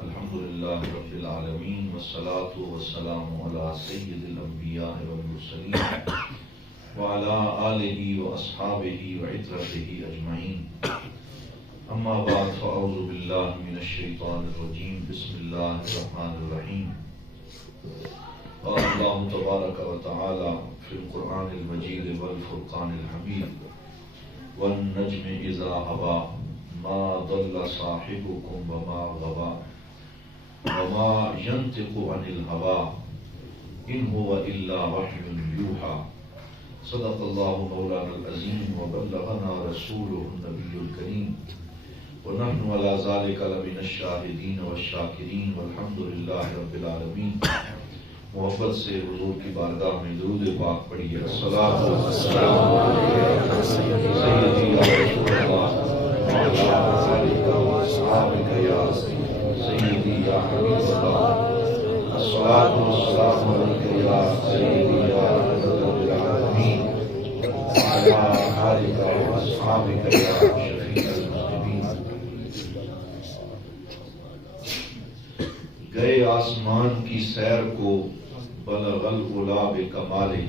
الحمد للہ رب العالمین والصلاة والسلام علی سید الانبیاء والمرسلین وعلی آلہ واصحابہ وعترتہ اجمعین، اما بعد فاعوذ باللہ من الشیطان الرجیم، بسم اللہ الرحمن الرحیم۔ قال اللہ تبارک و تعالی فی القرآن المجید والفرقان الحمید، والنجم اذا ہوا ما ضل صاحبکم وما غوا وما ينطق عن الهوى ان هو الا وحی یوحی۔ صدق اللہ مولانا العظیم وبلغنا رسوله النبی الکریم، ونحن على ذلك لمن الشاہدین والشاکرین والحمد للہ رب العالمین۔ محبت سے حضور کی بارگاہ میں درود پاک پڑھیے، الصلاۃ والسلام علیک سیدی یا رسول اللہ وعلی آلک واصحابک یا سیدی یا حبیب اللہ، الصلاۃ والسلام علیک یا سیدی یا رحمۃ للعالمین وعلی آلک واصحابک یا شفیع المذنبین۔ گئے آسمان کی سیر کو بلغ العلا بکمالہ،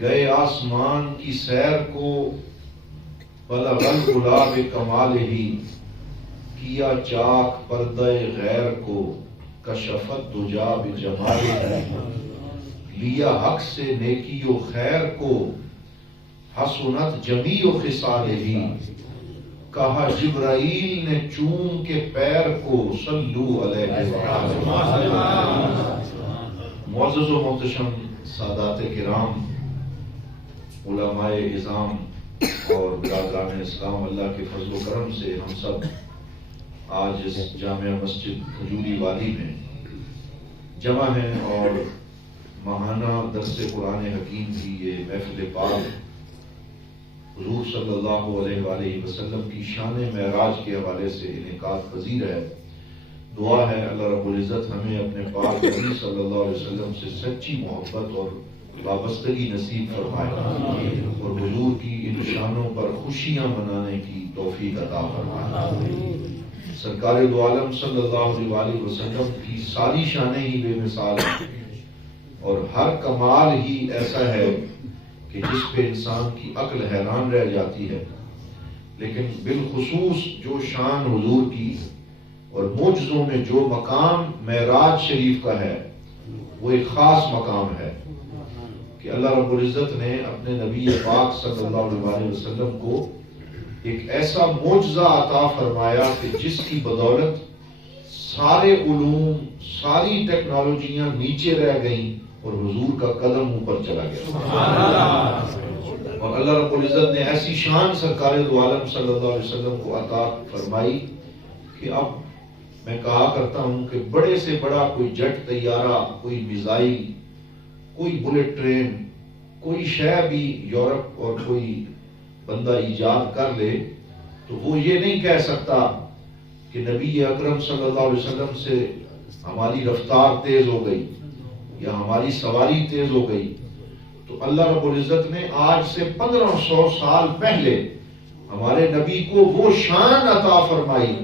گئے آسمان کی سیر کو بلغ العلا بکمالہ، کیا چاک پردہ غیر کو کشفت دجا بجمالہ، لیا حق سے نیکی و خیر کو حسنت جمیع خصالہ، کہا جبرائیل نے چوم کے پیر کو صلو علیہ وسلم۔ معزز و محتشم سادات کرام، علماء اعظام اور برادران اسلام، اللہ کے فضل و کرم سے ہم سب آج اس جامع مسجد کھجوری وادی میں جمع ہیں اور ماہانہ درس قرآن حکیم کی یہ محفل پاک حضور صلی اللہ علیہ وآلہ وسلم کی شان معراج کے حوالے سے انعقاد پذیر ہے۔ دعا ہے اللہ رب العزت ہمیں اپنے پاک نبی صلی اللہ علیہ وسلم سے سچی محبت اور وابستگی نصیب فرمائے اور حضور کی ان شانوں پر خوشیاں منانے کی توفیق عطا فرمائے۔ سرکار دو عالم صلی اللہ علیہ وآلہ وسلم کی ساری شانیں ہی بے مثال ہیں اور ہر کمال ہی ایسا ہے کہ جس پہ انسان کی عقل حیران رہ جاتی ہے، لیکن بالخصوص جو شان حضور کی اور معجزوں میں جو مقام معراج شریف کا ہے وہ ایک خاص مقام ہے کہ اللہ رب العزت نے اپنے نبی پاک صلی اللہ علیہ وسلم کو ایک ایسا معجزہ عطا فرمایا کہ جس کی بدولت سارے علوم، ساری ٹیکنالوجیاں نیچے رہ گئیں اور حضور کا قدم اوپر چلا گیا۔ اور اللہ رب العزت نے ایسی شان سرکار دو عالم صلی اللہ علیہ وسلم کو عطا فرمائی کہ اب میں کہا کرتا ہوں کہ بڑے سے بڑا کوئی جٹ طیارہ، کوئی میزائل، کوئی بلٹ ٹرین، کوئی شے بھی یورپ اور کوئی بندہ ایجاد کر لے تو وہ یہ نہیں کہہ سکتا کہ نبی اکرم صلی اللہ علیہ وسلم سے ہماری رفتار تیز ہو گئی یا ہماری سواری تیز ہو گئی۔ تو اللہ رب العزت نے آج سے 1500 سال پہلے ہمارے نبی کو وہ شان عطا فرمائی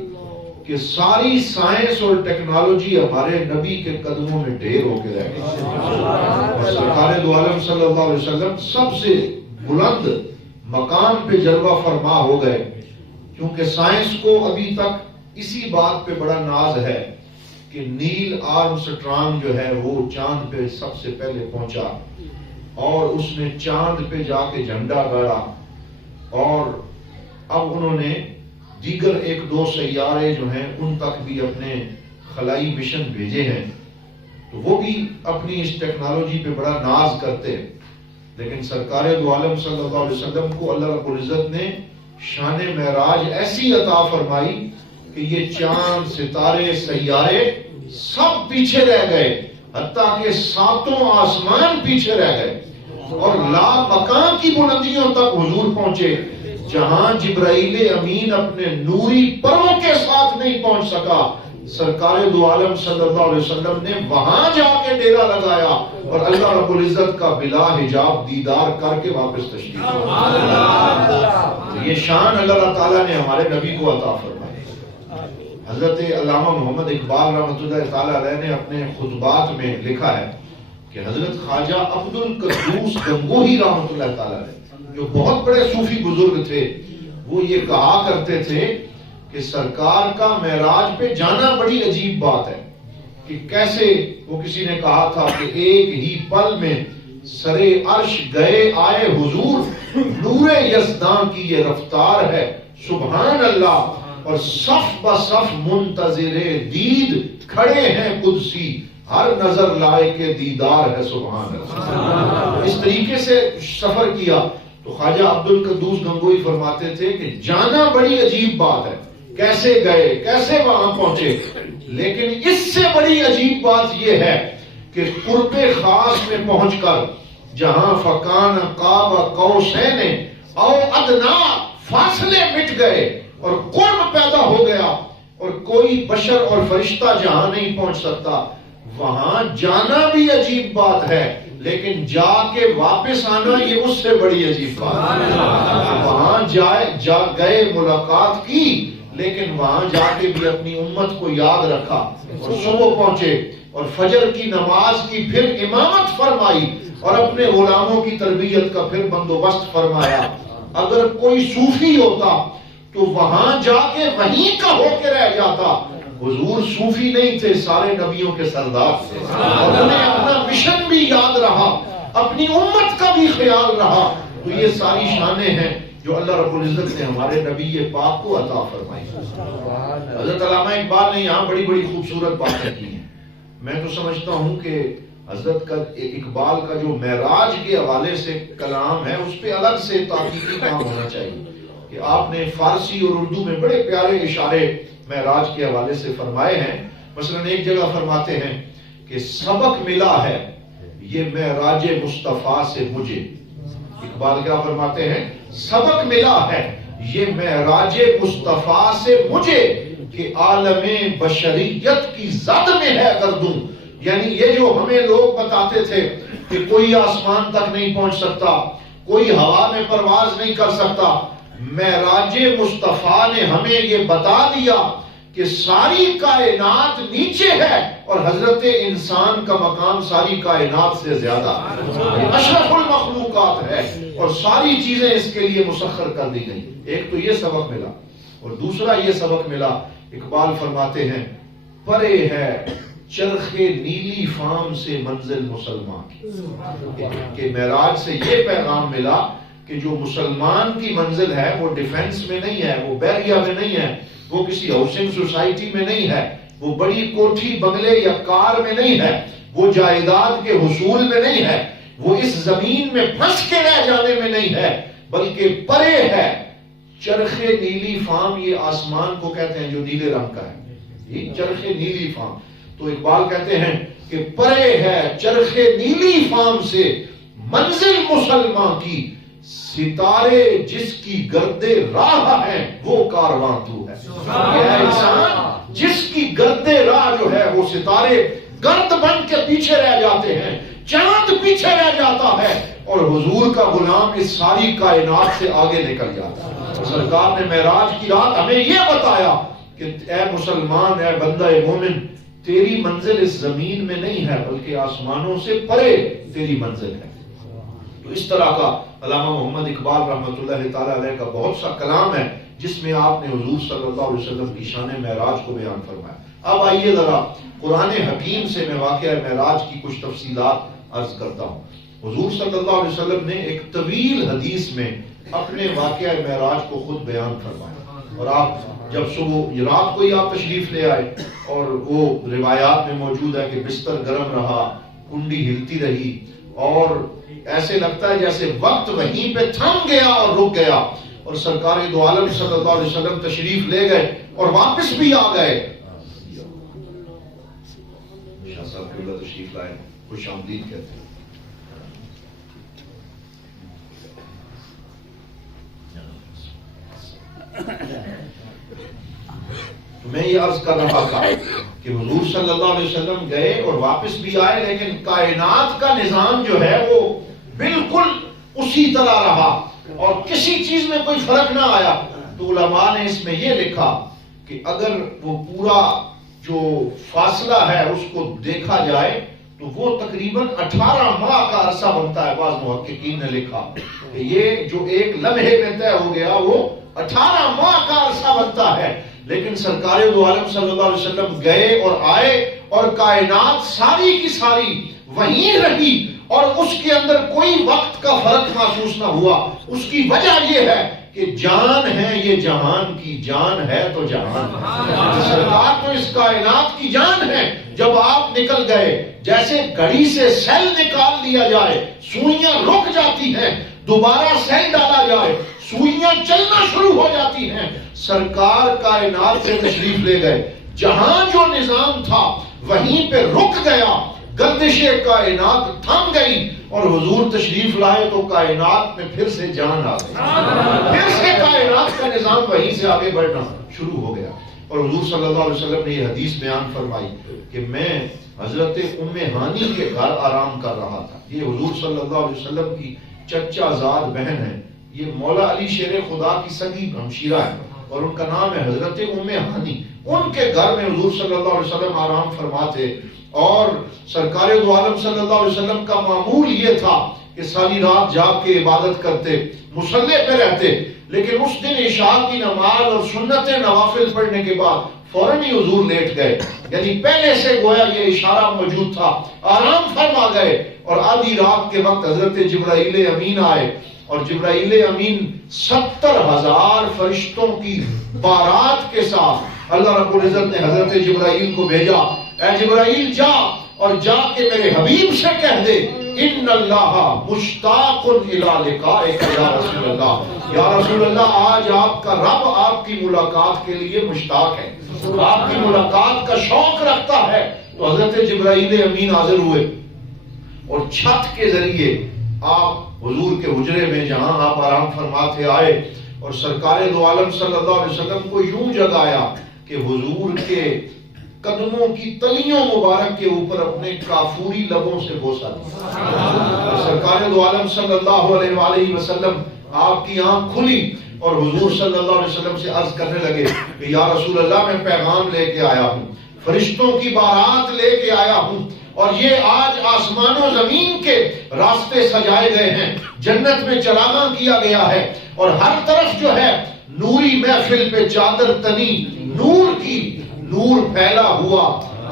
کہ ساری سائنس اور ٹیکنالوجی ہمارے نبی کے قدموں میں ڈھیر ہو کے رہ گئی اور سرکار دو عالم صلی اللہ علیہ وسلم سب سے بلند مقام پہ جلوہ فرما ہو گئے، کیونکہ سائنس کو ابھی تک اسی بات پہ بڑا ناز ہے کہ نیل آرمسٹرانگ جو ہے وہ چاند پہ سب سے پہلے پہنچا اور اس نے چاند پہ جا کے جھنڈا گاڑا، اور اب انہوں نے دیگر ایک دو سیارے جو ہیں ان تک بھی اپنے خلائی مشن بھیجے ہیں، تو وہ بھی اپنی اس ٹیکنالوجی پہ بڑا ناز کرتے، لیکن سرکار دو عالم صلی اللہ علیہ وسلم کو اللہ رب العزت نے شان معراج ایسی عطا فرمائی کہ یہ چاند، ستارے، سیارے سب پیچھے رہ گئے، حتیٰ کہ ساتوں آسمان پیچھے رہ گئے اور لا مکان کی بلندیوں تک حضور پہنچے، جہاں جبرائیل امین اپنے نوری پروں کے ساتھ نہیں پہنچ سکا، سرکار دو عالم صلی اللہ علیہ وسلم نے وہاں جا کے ڈیرا لگایا اور اللہ رب العزت کا بلا حجاب دیدار کر کے واپس تشریف لایا۔ یہ شان اللہ تعالیٰ نے ہمارے نبی کو عطا فرمائی۔ حضرت علامہ محمد اقبال رحمۃ اللہ تعالی علیہ نے اپنے خطبات میں لکھا ہے کہ حضرت خواجہ عبد القدوس گنگوہی رحمۃ اللہ تعالی علیہ جو بہت بڑے صوفی بزرگ تھے، وہ یہ کہا کرتے تھے کہ سرکار کا معراج پہ جانا بڑی عجیب بات ہے، کہ کیسے وہ کسی نے کہا تھا کہ ایک ہی پل میں سرے عرش گئے آئے حضور، نور یزداں کی یہ رفتار ہے سبحان اللہ، اور صف بصف منتظر دید کھڑے ہیں قدسی، ہر نظر لائے کے دیدار ہے سبحان اللہ۔ اس طریقے سے سفر کیا تو خواجہ عبد القدوس گنگوئی فرماتے تھے کہ جانا بڑی عجیب بات ہے، کیسے گئے کیسے وہاں پہنچے، لیکن اس سے بڑی عجیب بات یہ ہے کہ قرب خاص میں پہنچ کر جہاں فکان قاب قوسین او ادنا فاصلے مٹ گئے اور قرب پیدا ہو گیا اور کوئی بشر اور فرشتہ جہاں نہیں پہنچ سکتا، وہاں جانا بھی عجیب بات ہے، لیکن جا کے واپس آنا یہ اس سے بڑی عجیب بات ہے۔ وہاں گئے ملاقات کی، لیکن وہاں جا کے بھی اپنی امت کو یاد رکھا اور صبح پہنچے اور فجر کی نماز کی پھر امامت فرمائی اور اپنے غلاموں کی تربیت کا پھر بندوبست فرمایا۔ اگر کوئی صوفی ہوتا تو وہاں جا کے وہیں کا ہو کے رہ جاتا۔ حضور صوفی نہیں تھے، سارے نبیوں کے سردار تھے، اور انہیں اپنا مشن بھی یاد رہا، اپنی امت کا بھی خیال رہا۔ تو یہ ساری شانیں ہیں جو اللہ رب العزت نے ہمارے نبی پاک کو عطا فرمائی۔ حضرت علامہ اقبال نے یہاں بڑی بڑی خوبصورت باتیں کی ہیں۔ میں تو سمجھتا ہوں کہ حضرت کا اقبال کا جو معراج کے حوالے سے کلام ہے، اس پہ الگ سے تحقیقی کام ہونا چاہیے، کہ آپ نے فارسی اور اردو میں بڑے پیارے اشارے معراج کے حوالے سے فرمائے ہیں۔ مثلا ایک جگہ فرماتے ہیں کہ سبق ملا ہے یہ معراج مصطفیٰ سے مجھے۔ اقبال کیا فرماتے ہیں؟ سبق ملا ہے یہ معراج مصطفیٰ سے مجھے کہ عالم بشریت کی زد میں ہے گردوں۔ یعنی یہ جو ہمیں لوگ بتاتے تھے کہ کوئی آسمان تک نہیں پہنچ سکتا، کوئی ہوا میں پرواز نہیں کر سکتا، معراج مصطفیٰ نے ہمیں یہ بتا دیا کہ ساری کائنات نیچے ہے اور حضرت انسان کا مقام ساری کائنات سے زیادہ اشرف المخلوقات ہے، اور ساری چیزیں اس کے لیے مسخر کر دی گئی۔ ایک تو یہ سبق ملا، اور دوسرا یہ سبق ملا، اقبال فرماتے ہیں پرے ہے چرخ نیلی فام سے منزل مسلمان کی، کہ معراج سے یہ پیغام ملا کہ جو مسلمان کی منزل ہے وہ ڈیفنس میں نہیں ہے، وہ بیریا میں نہیں ہے، وہ کسی ہاؤسنگ سوسائٹی میں نہیں ہے، وہ بڑی کوٹھی بنگلے یا کار میں نہیں ہے، وہ جائیداد کے حصول میں نہیں ہے، وہ اس زمین میں پھنس کے رہ جانے میں نہیں ہے، بلکہ پرے ہے چرخ نیلی فام۔ یہ آسمان کو کہتے ہیں جو نیلے رنگ کا ہے، یہ چرخ نیلی فام۔ تو اقبال کہتے ہیں کہ پرے ہے چرخ نیلی فام سے منزل مسلمان کی، ستارے جس کی گرد راہ ہے وہ کارواں تو ہے۔ یہ انسان جس کی گرد راہ جو ہے وہ ستارے گرد بن کے پیچھے رہ جاتے ہیں، چاند پیچھے رہ جاتا ہے، اور حضور کا غلام اس ساری کائنات سے آگے نکل جاتا ہے۔ سرکار نے معراج کی رات ہمیں یہ بتایا کہ اے مسلمان، اے بندہ مومن، تیری منزل اس زمین میں نہیں ہے بلکہ آسمانوں سے پرے تیری منزل ہے۔ تو اس طرح کا علامہ محمد اقبال رحمۃ اللہ تعالی علیہ کا بہت سا کلام ہے جس میں آپ نے حضور صلی اللہ علیہ وسلم کی شان معراج کو بیان فرمایا۔ اب آئیے ذرا قرآن حکیم سے میں واقعہ معراج کی کچھ تفصیلات عرض کرتا ہوں۔ حضور صلی اللہ علیہ وسلم نے ایک طویل حدیث میں اپنے واقعہ معراج کو خود بیان فرمایا، اور آپ جب صبح رات کو ہی آپ تشریف لے آئے، اور وہ روایات میں موجود ہے کہ بستر گرم رہا، کنڈی ہلتی رہی، اور ایسے لگتا ہے جیسے وقت وہیں پہ تھم گیا اور رک گیا، اور سرکار دو عالم صلی اللہ علیہ وسلم تشریف لے گئے اور واپس بھی آ گئے۔ شاہ صاحب کے اللہ تشریف لائے، خوش آمدید کہتے ہیں۔ میں یہ عرض کر رہا تھا کہ حضور صلی اللہ علیہ وسلم گئے اور واپس بھی آئے، لیکن کائنات کا نظام جو ہے وہ بالکل اسی طرح رہا اور کسی چیز میں کوئی فرق نہ آیا۔ تو علماء نے اس میں یہ لکھا کہ اگر وہ پورا جو فاصلہ ہے اس کو دیکھا جائے تو وہ تقریباً 18 ماہ کا عرصہ بنتا ہے. بعض محققین نے لکھا کہ یہ جو ایک لمحے میں طے ہو گیا وہ 18 ماہ کا عرصہ بنتا ہے. لیکن سرکار دو عالم صلی اللہ علیہ وسلم گئے اور آئے اور کائنات ساری کی ساری وہیں رہی اور اس کے اندر کوئی وقت کا فرق محسوس نہ ہوا. اس کی وجہ یہ ہے کہ جان ہے، یہ جہان کی جان ہے تو جہان ہے. سرکار تو اس کائنات کی جان ہے. جب آپ نکل گئے جیسے گھڑی سے سیل نکال دیا جائے، سوئیاں رک جاتی ہیں، دوبارہ سیل ڈالا جائے، سوئیاں چلنا شروع ہو جاتی ہیں. سرکار کائنات سے تشریف لے گئے، جہاں جو نظام تھا وہیں پہ رک گیا، گردش کائنات تھم گئی اور حضور تشریف لائے تو کائنات میں پھر سے جان آ گئی، پھر سے کائنات کا نظام وہیں سے آگے بڑھنا شروع ہو گیا. اور حضور صلی اللہ علیہ وسلم نے یہ حدیث بیان فرمائی کہ میں حضرت ام ہانی کے گھر آرام کر رہا تھا. یہ حضور صلی اللہ علیہ وسلم کی چچا زاد بہن ہے. یہ مولا علی شیر خدا کی سگی ہمشیرہ ہے اور ان کا نام ہے حضرت ام ہانی. ان کے گھر میں حضور صلی اللہ علیہ وسلم آرام فرماتے اور سرکار دو عالم صلی اللہ علیہ وسلم کا معمول یہ تھا کہ ساری رات جاگ کے عبادت کرتے، مصلے پہ رہتے. لیکن اس دن عشاء کی نماز اور سنت نوافل پڑھنے کے بعد فوراً ہی حضور لیٹ گئے، یعنی پہلے سے گویا یہ اشارہ موجود تھا، آرام فرما گئے. اور آدھی رات کے وقت حضرت جبرائیل امین آئے اور جبرائیل امین 70,000 فرشتوں کی بارات کے ساتھ اللہ رب العزت نے حضرت جبرائیل کو بھیجا. اے جبرائیل جا اور جا کے میرے حبیب سے کہہ دے ان اللہ مشتاق الی لقائک یا رسول اللہ. یا رسول اللہ آج آپ کا رب آپ کی ملاقات کے لیے مشتاق ہے، آپ کی ملاقات کا شوق رکھتا ہے. تو حضرت جبرائیل امین حاضر ہوئے اور چھت کے ذریعے آپ حضور کے حجرے میں جہاں آپ آرام فرماتے آئے اور سرکار دو عالم صلی اللہ علیہ وسلم کو یوں جگایا کہ حضور کے قدموں کی تلیوں مبارک کے اوپر اپنے کافوری لبوں سے بوسا دیا. سرکار دو عالم صلی اللہ علیہ وآلہ وسلم آپ کی آنکھ کھلی اور حضور صلی اللہ علیہ وسلم سے عرض کرنے لگے کہ یا رسول اللہ میں پیغام لے کے آیا ہوں، فرشتوں کی بارات لے کے آیا ہوں اور یہ آج آسمان و زمین کے راستے سجائے گئے ہیں، جنت میں چراغاں کیا گیا ہے اور ہر طرف جو ہے نوری محفل پہ چادر تنی نور کی، نور پھیلا ہوا.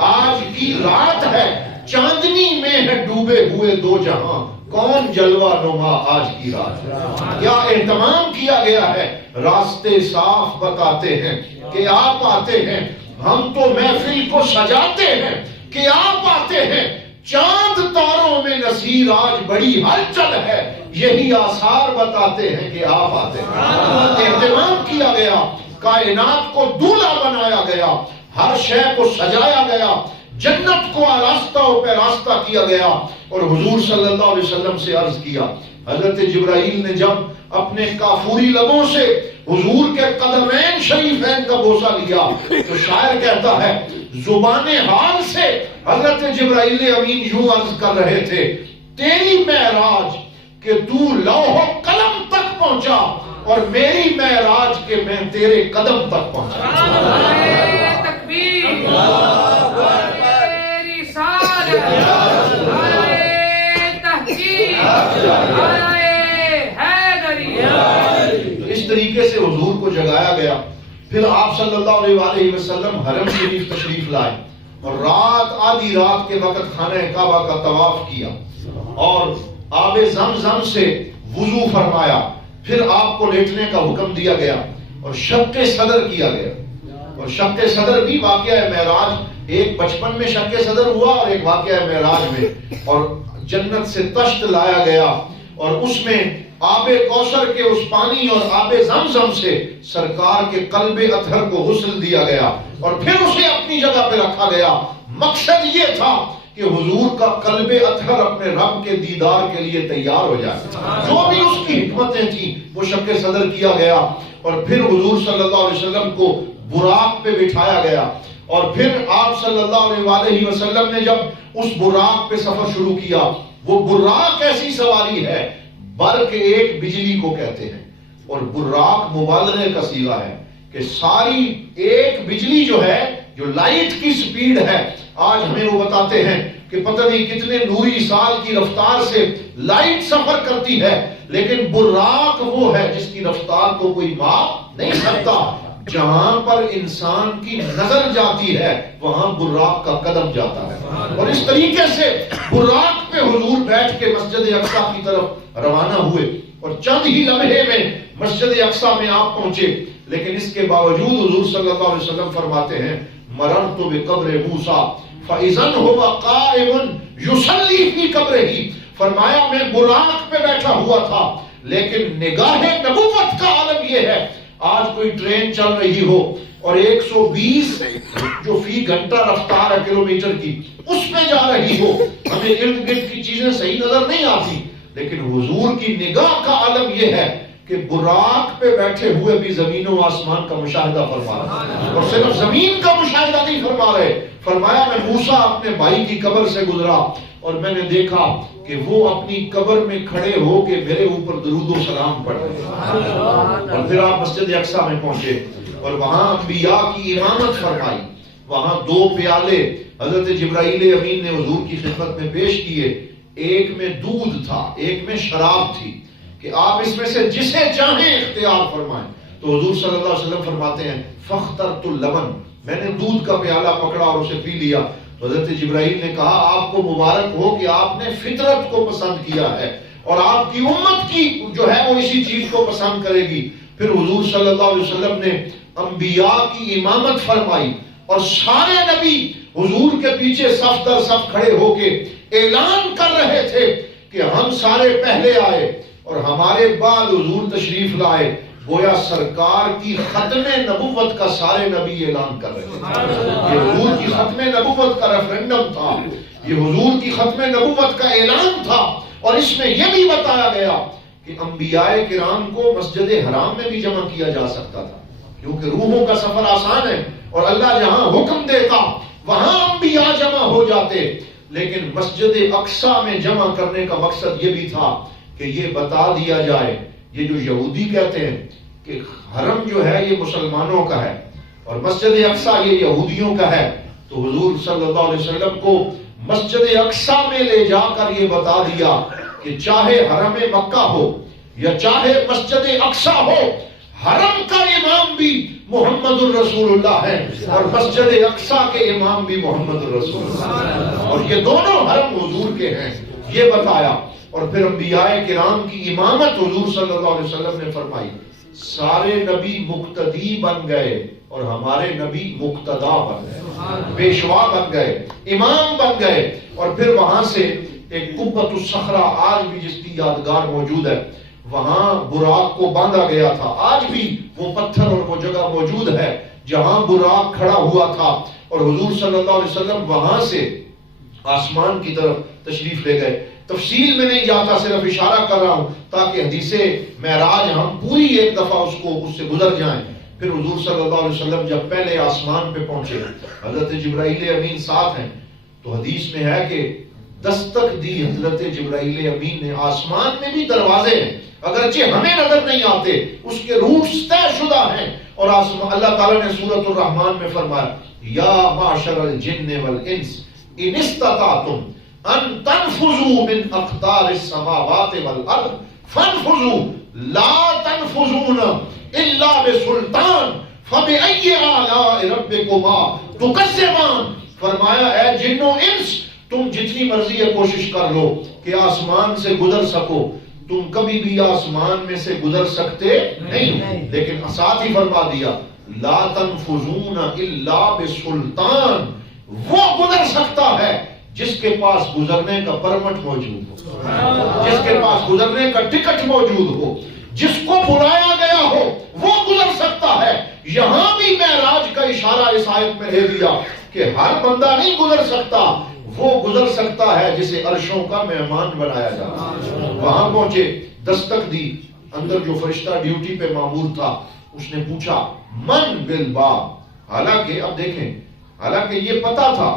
آج کی رات ہے، چاندنی میں ہے ڈوبے ہوئے دو جہاں، کون جلوہ نما آج کی رات ہے. کیا اہتمام کیا گیا ہے، راستے صاف بتاتے ہیں کہ آپ آتے ہیں. ہم تو محفل کو سجاتے ہیں کہ آپ آتے ہیں. چاند تاروں میں نصیر آج بڑی ہلچل ہے، یہی آثار بتاتے ہیں کہ آپ آتے ہیں. اہتمام کیا گیا، کائنات کو دولہا بنایا گیا، ہر شے کو سجایا گیا، جنت کو آراستہ و پیراستہ کیا گیا. اور حضور صلی اللہ علیہ وسلم سے عرض کیا. حضرت جبرائیل نے جب اپنے کافوری لبوں سے حضور کے قدمین شریفین کا بوسہ لیا تو شاعر کہتا ہے زبان حال سے حضرت جبرائیل امین یوں عرض کر رہے تھے تیری معراج کہ تو لوح و قلم تک پہنچا اور میری معراج کہ میں تیرے قدم تک پہنچا. اس طریقے سے حضور کو جگایا گیا. پھر آپ صلی اللہ علیہ وآلہ وسلم حرم شریف تشریف لائے اور رات آدھی رات کے وقت خانہ کعبہ کا طواف کیا اور آب زمزم سے وضو فرمایا. پھر آپ کو لیٹنے کا حکم دیا گیا اور شق صدر کیا گیا. اور شق صدر بھی واقعہ معراج، ایک بچپن میں شق صدر ہوا اور ایک واقعہ معراج میں. اور جنت سے تشت لایا گیا اور اس میں آب کوثر کے اس پانی اور آب زمزم سے سرکار کے قلب اطہر کو غسل دیا گیا اور پھر اسے اپنی جگہ پہ رکھا گیا. مقصد یہ تھا کہ حضور کا قلب اطہر اپنے رب کے دیدار کے لیے تیار ہو جائے. جو بھی اس کی حکمتیں تھیں وہ شق صدر کیا گیا اور پھر حضور صلی اللہ علیہ وسلم کو براق پہ بٹھایا گیا. اور پھر آپ صلی اللہ علیہ وآلہ وسلم نے جب اس براق پہ سفر شروع کیا، وہ براق ایسی سواری ہے، برق ایک بجلی کو کہتے ہیں اور براق مبالغے کا صیغہ ہے کہ ساری ایک بجلی جو ہے، جو لائٹ کی سپیڈ ہے، آج ہمیں وہ بتاتے ہیں کہ پتہ نہیں کتنے نوری سال کی رفتار سے لائٹ سفر کرتی ہے، لیکن براق وہ ہے جس کی رفتار کو کوئی ماپ نہیں سکتا۔ جہاں پر انسان کی نظر جاتی ہے وہاں براق کا قدم جاتا ہے، اور اس طریقے سے براق پہ حضور بیٹھ کے مسجد اقصی کی طرف روانہ ہوئے، اور چند ہی لمحے میں مسجد اقصی میں آپ پہنچے۔ لیکن اس کے باوجود حضور صلی اللہ علیہ وسلم فرماتے ہیں مررت بقبر موسیٰ فَإِذًا هُوَ قَائِمٌ يُصَلِّي فِي قَبْرِهِ، فرمایا میں براق پہ بیٹھا ہوا تھا، لیکن نگاہ نبوت کا عالم یہ ہے، آج کوئی ٹرین چل رہی ہو اور 120 جو فی گھنٹہ رفتار ہے کلومیٹر کی، اس پہ جا رہی ہو، ہمیں ارد گرد کی چیزیں صحیح نظر نہیں آتی، لیکن حضور کی نگاہ کا عالم یہ ہے کہ براق پہ بیٹھے ہوئے بھی زمین و آسمان کا مشاہدہ فرما رہے، اور صرف زمین کا مشاہدہ نہیں فرما رہے، فرمایا میں موسیٰ اپنے بھائی کی قبر سے گزرا اور میں نے دیکھا کہ وہ اپنی قبر میں کھڑے ہو کے میرے اوپر درود و سلام پڑھ رہے، اور پھر آپ مسجد اقصی میں پہنچے اور وہاں انبیاء کی امامت فرمائی، وہاں 2 پیالے حضرت جبرائیل امین نے حضور کی خدمت میں پیش کیے، ایک میں دودھ تھا، ایک میں شراب تھی، کہ آپ اس میں سے جسے چاہیں اختیار فرمائیں۔ تو حضور صلی اللہ علیہ وسلم فرماتے ہیں فاخترت اللبن، میں نے دودھ کا پیالہ پکڑا اور اسے پی لیا۔ تو حضرت جبرائیل نے کہا آپ کو مبارک ہو کہ آپ نے فطرت کو پسند کیا ہے، اور آپ کی امت کی جو ہے وہ اسی چیز کو پسند کرے گی۔ پھر حضور صلی اللہ علیہ وسلم نے انبیاء کی امامت فرمائی، اور سارے نبی حضور کے پیچھے صف در صف کھڑے ہو کے اعلان کر رہے تھے کہ ہم سارے پہلے آئے اور ہمارے بعد حضور تشریف لائے، گویا سرکار کی ختم نبوت کا سارے نبی اعلان کر رہے تھے۔ یہ حضور کی ختم نبوت کا ریفرنڈم تھا، یہ حضور کی ختم نبوت کا اعلان تھا، اور اس میں یہ بھی بتایا گیا کہ انبیاء کرام کو مسجد حرام میں بھی جمع کیا جا سکتا تھا، کیونکہ روحوں کا سفر آسان ہے، اور اللہ جہاں حکم دیتا وہاں انبیاء جمع ہو جاتے، لیکن مسجد اقصی میں جمع کرنے کا مقصد یہ بھی تھا کہ یہ بتا دیا جائے، یہ جو یہودی کہتے ہیں کہ حرم جو ہے یہ مسلمانوں کا ہے اور مسجد اقصی یہ یہودیوں کا ہے، تو حضور صلی اللہ علیہ وسلم کو مسجد اقصی میں لے جا کر یہ بتا دیا کہ چاہے حرم مکہ ہو یا چاہے مسجد اقصی ہو، حرم کا امام بھی محمد الرسول اللہ ہے اور مسجد اقصی کے امام بھی محمد الرسول اللہ، اور یہ دونوں حرم حضور کے ہیں، یہ بتایا۔ اور پھر انبیاء کرام کی امامت حضور صلی اللہ علیہ وسلم نے فرمائی، سارے نبی مقتدی بن گئے اور ہمارے نبی مقتدا بن گئے، پیشوا بن گئے، امام بن گئے۔ اور پھر وہاں سے ایک قبۃ الصخرہ آج بھی جس کی یادگار موجود ہے، وہاں براق کو باندھا گیا تھا، آج بھی وہ پتھر اور وہ جگہ موجود ہے جہاں براق کھڑا ہوا تھا، اور حضور صلی اللہ علیہ وسلم وہاں سے آسمان کی طرف تشریف لے گئے۔ تفصیل میں نہیں جاتا، صرف اشارہ کر رہا ہوں تاکہ حدیث معراج ہم پوری ایک دفعہ اس سے گزر جائیں۔ پھر حضور صلی اللہ علیہ وسلم جب پہلے آسمان پہ پہنچے، حضرت جبرائیل امین ساتھ ہیں، تو حدیث میں ہے کہ دستک دی حضرت جبرائیل امین نے۔ آسمان میں بھی دروازے ہیں، اگرچہ ہمیں نظر نہیں آتے، اس کے روٹس طے شدہ ہیں، اور اللہ تعالیٰ نے سورۃ الرحمن میں فرمایا یا معشر الجن والانس ان استطعتم ان تنفذوا من اقطار السماوات والارض فانفذوا لا تنفذون الا بسلطان فبأي آلاء ربكما تكذبان۔ فرمایا اے جنو انس، تم جتنی مرضی ہے کوشش کر لو کہ آسمان سے گزر سکو، تم کبھی بھی آسمان میں سے گزر سکتے نہیں، لیکن ساتھ ہی فرما دیا لا تنفذون الا بسلطان، وہ گزر سکتا ہے جس کے پاس گزرنے کا پرمٹ موجود ہو، جس کے پاس گزرنے کا ٹکٹ موجود ہو، جس کو بلایا گیا ہو وہ گزر سکتا ہے۔ یہاں بھی معراج کا اشارہ اس آیت میں دے دیا کہ ہر بندہ نہیں گزر سکتا، وہ گزر سکتا ہے جسے عرشوں کا مہمان بنایا جاتا۔ وہاں پہنچے، دستک دی، اندر جو فرشتہ ڈیوٹی پہ مامور تھا اس نے پوچھا من بالباب، حالانکہ اب دیکھیں، حالانکہ یہ پتا تھا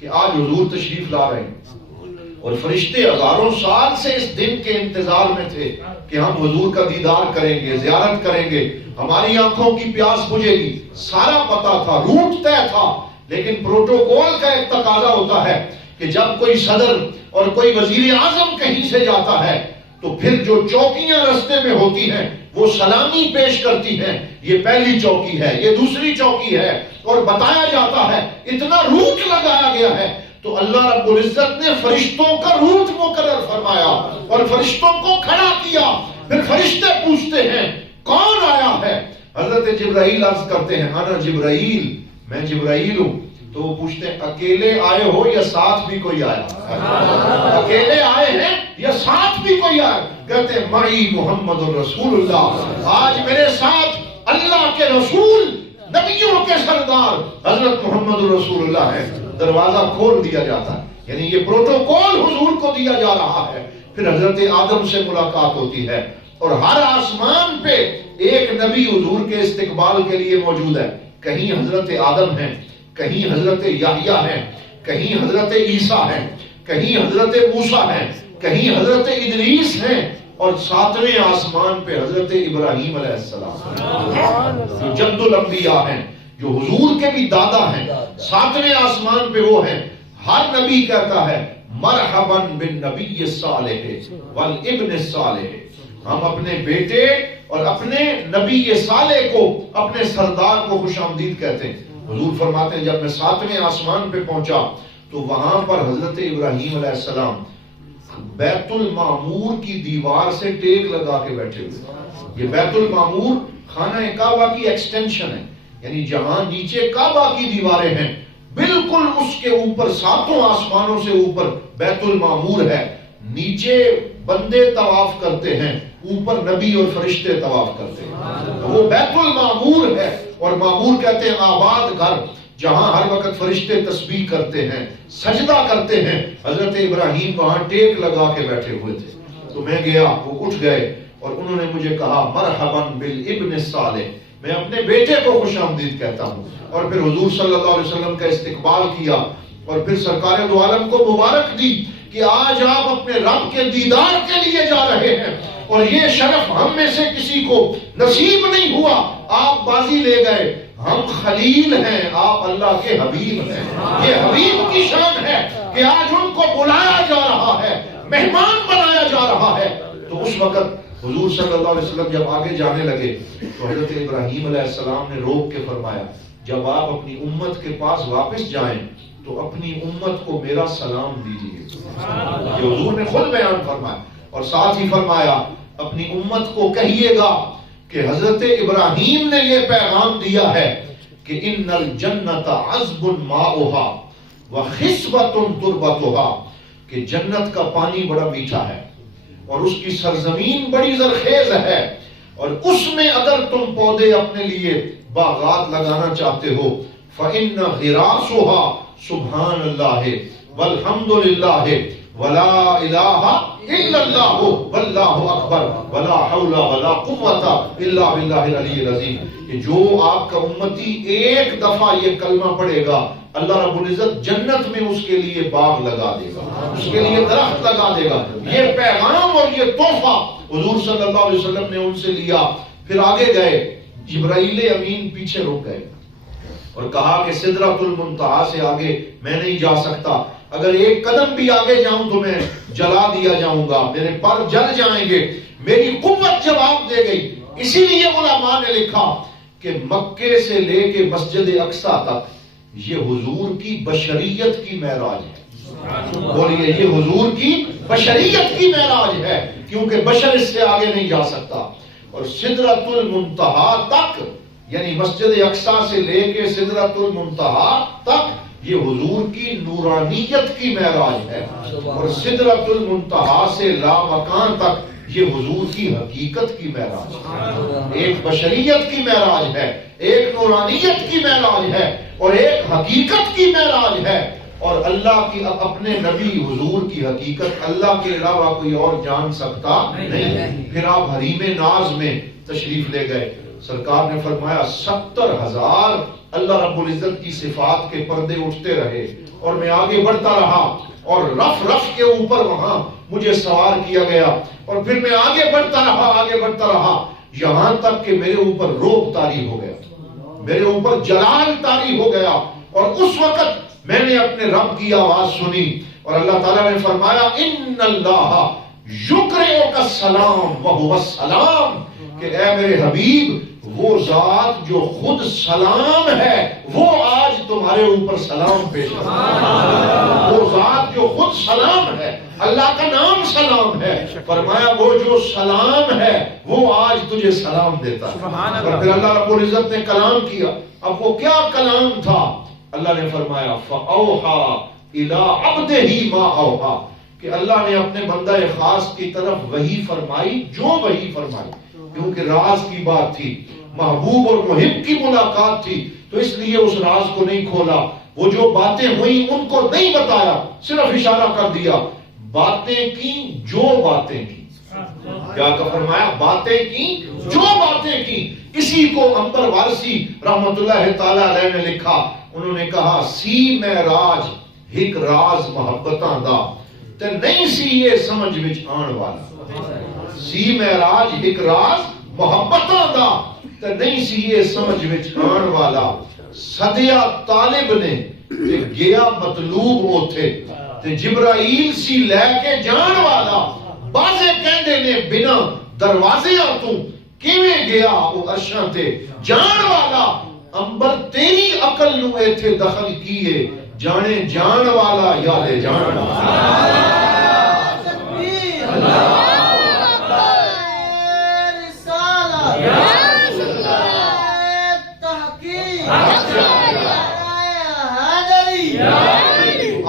کہ آج حضور تشریف لا رہے ہیں، اور فرشتے ہزاروں سال سے اس دن کے انتظار میں تھے کہ ہم حضور کا دیدار کریں گے، زیارت کریں گے، ہماری آنکھوں کی پیاس بجھے گی. سارا پتا تھا، روٹ طے تھا. لیکن پروٹوکول کا ایک تقاضا ہوتا ہے کہ جب کوئی صدر اور کوئی وزیر اعظم کہیں سے جاتا ہے تو پھر جو چوکیاں رستے میں ہوتی ہیں وہ سلامی پیش کرتی ہیں. یہ پہلی چوکی ہے، یہ دوسری چوکی ہے، اور بتایا جاتا ہے. اتنا روٹ لگایا گیا ہے تو اللہ رب العزت نے فرشتوں کا روٹ مقرر فرمایا اور فرشتوں کو کھڑا کیا. پھر فرشتے پوچھتے ہیں کون آیا ہے؟ حضرت جبرائیل عرض کرتے ہیں انا جبرائیل، میں جبرائیل ہوں. تو وہ پوچھتے ہیں اکیلے آئے ہو یا ساتھ بھی کوئی آیا؟ اکیلے آئے ہیں یا ساتھ بھی کوئی آیا؟ کہتے ہیں معی محمد الرسول اللہ، آج میرے ساتھ اللہ کے رسول، نبیوں کے سردار حضرت محمد الرسول اللہ ہے. دروازہ کھول دیا جاتا ہے، یعنی یہ پروٹوکول حضور کو دیا جا رہا ہے. پھر حضرت آدم سے ملاقات ہوتی ہے اور ہر آسمان پہ ایک نبی حضور کے استقبال کے لیے موجود ہے. کہیں حضرت آدم ہیں، کہیں حضرت یحییٰ ہیں، کہیں حضرت عیسیٰ ہیں، کہیں حضرت موسیٰ ہیں، کہیں حضرت ادریس ہیں، اور ساتویں آسمان پہ حضرت ابراہیم علیہ السلام جو جد الانبیاء ہیں، جو حضور کے بھی دادا ہیں. ساتویں آسمان پہ وہ ہیں. ہر نبی کہتا ہے مرحباً بالنبی الصالح والابن الصالح. ہم اپنے بیٹے اور اپنے نبی صالح کو، اپنے سردار کو خوش آمدید کہتے ہیں. حضور فرماتے ہیں جب میں ساتویں آسمان پہ پہنچا تو وہاں پر حضرت ابراہیم علیہ السلام بیت المعمور کی دیوار سے ٹیک لگا کے بیٹھے ہوئے. یہ بیت المعمور خانہ کعبہ کی ایکسٹینشن ہے، یعنی جہاں نیچے کعبہ کی دیواریں ہیں بالکل اس کے اوپر ساتوں آسمانوں سے اوپر بیت المعمور ہے. نیچے بندے طواف کرتے ہیں، اوپر نبی اور فرشتے طواف کرتے ہیں. وہ بیت المعمور ہے. اور معمور کہتے ہیں آباد گھر، جہاں ہر وقت فرشتے تسبیح کرتے ہیں، سجدہ کرتے ہیں. حضرت ابراہیم وہاں ٹیک لگا کے بیٹھے ہوئے تھے. تو میں گیا، وہ اٹھ گئے اور انہوں نے مجھے کہا مرحباً بالابن الصالح، میں اپنے بیٹے کو خوش آمدید کہتا ہوں. اور پھر حضور صلی اللہ علیہ وسلم کا استقبال کیا اور پھر سرکار دو عالم کو مبارک دی کہ آج آپ اپنے رب کے دیدار کے لیے جا رہے ہیں، اور یہ شرف ہم میں سے کسی کو نصیب نہیں ہوا. آپ بازی لے گئے. ہم خلیل ہیں، آپ اللہ کے حبیب ہیں. یہ حبیب کی شان ہے کہ آج ان کو بلایا جا رہا ہے، مہمان بنایا جا رہا ہے. تو اس وقت حضور صلی اللہ علیہ وسلم جب آگے جانے لگے تو حضرت ابراہیم علیہ السلام نے روک کے فرمایا جب آپ اپنی امت کے پاس واپس جائیں تو اپنی امت کو میرا سلام دیجیے. یہ حضور نے خود بیان فرمایا. اور ساتھ ہی فرمایا اپنی امت کو کہیے گا کہ حضرت ابراہیم نے یہ پیغام دیا ہے کہ ان الجنت عذب ماؤها وخصبۃ تربتها، کہ جنت کا پانی بڑا میٹھا ہے اور اس کی سرزمین بڑی زرخیز ہے، اور اس میں اگر تم پودے اپنے لیے باغات لگانا چاہتے ہو فإن غراسها سبحان اللہ والحمد للہ ولا الہ الا اللہ واللہ اکبر ولا حول ولا قوت الا باللہ العلی العظیم. کہ جو آپ کا امتی ایک دفعہ یہ کلمہ پڑھے گا اللہ رب العزت جنت میں اس کے لیے باغ لگا دے گا، اس کے لیے درخت لگا دے گا. یہ پیغام اور یہ تحفہ حضور صلی اللہ علیہ وسلم نے ان سے لیا. پھر آگے گئے. جبرائیل امین پیچھے رک گئے اور کہا کہ سدرۃ المنتہا سے آگے میں نہیں جا سکتا. اگر ایک قدم بھی آگے جاؤں تو میں جلا دیا جاؤں گا، میرے پر جل جائیں گے. میری قوت جواب دے گئی. اسی لیے علماء نے لکھا کہ مکے سے لے کے مسجد اقصی تک یہ حضور کی بشریت کی معراج ہے. بولیے یہ حضور کی بشریت کی معراج ہے، کیونکہ بشر اس سے آگے نہیں جا سکتا. اور سدرۃ المنتہا تک، یعنی مسجد اقصی سے لے کے سدرۃ المنتہا تک یہ حضور کی نورانیت کی معراج ہے. اور سدرۃ المنتہا سے لامکان تک یہ حضور کی حقیقت کی معراج ہے. ایک بشریت کی معراج ہے، ایک نورانیت کی معراج ہے، اور ایک حقیقت کی معراج ہے. اور اللہ کی اپنے نبی حضور کی حقیقت اللہ کے علاوہ کوئی اور جان سکتا نہیں. پھر آپ حریم ناز میں تشریف لے گئے. سرکار نے فرمایا 70,000 اللہ رب العزت کی صفات کے پردے اٹھتے رہے اور میں آگے بڑھتا رہا اور رف رف کے اوپر وہاں مجھے سوار کیا گیا اور پھر میں آگے بڑھتا رہا یہاں تک کہ میرے اوپر روب طاری ہو گیا, میرے اوپر جلال طاری ہو گیا. اور اس وقت میں نے اپنے رب کی آواز سنی اور اللہ تعالیٰ نے فرمایا ان اللہ یقرئک السلام وہو السلام, کہ اے میرے حبیب وہ ذات جو خود سلام ہے وہ آج تمہارے اوپر سلام پیش کرتا ہے. وہ ذات جو خود سلام ہے, اللہ کا نام سلام ہے, فرمایا وہ جو سلام ہے وہ آج تجھے سلام دیتا ہے. اور پھر اللہ رب العزت نے کلام کیا. اب وہ کیا کلام تھا؟ اللہ نے فرمایا فَأَوْحَى إِلَىٰ عَبْدِهِ مَا أَوْحَى, کہ اللہ نے اپنے بندہ خاص کی طرف وحی فرمائی جو وحی فرمائی, کیونکہ راز کی بات تھی, محبوب اور محب کی ملاقات تھی, تو اس لیے اس راز کو نہیں کھولا. وہ جو باتیں ہوئیں ان کو نہیں بتایا, صرف اشارہ کر دیا. باتیں کی جو باتیں کی, کیا فرمایا؟ باتیں کی جو باتیں کی. اسی کو عنبر وارسی رحمت اللہ تعالی علیہ نے لکھا. انہوں نے کہا سی معراج ایک راز محبتاں دا تے نہیں سی یہ سمجھ وچ آن والا. سی معراج ایک راز محبتاں دا تے نہیں سی یہ سمجھ وچ آن والا. صدیا طالب نے تے گیا مطلوب اوتھے تے جبرائیل سی لے کے جان والا. بازے کہندے نے بنا دروازیاں تو کیویں گیا او عرشاں تے جان والا. عنبر تیری عقل نو ایتھے دخل کیے جانے جان والا یا لے جان والا.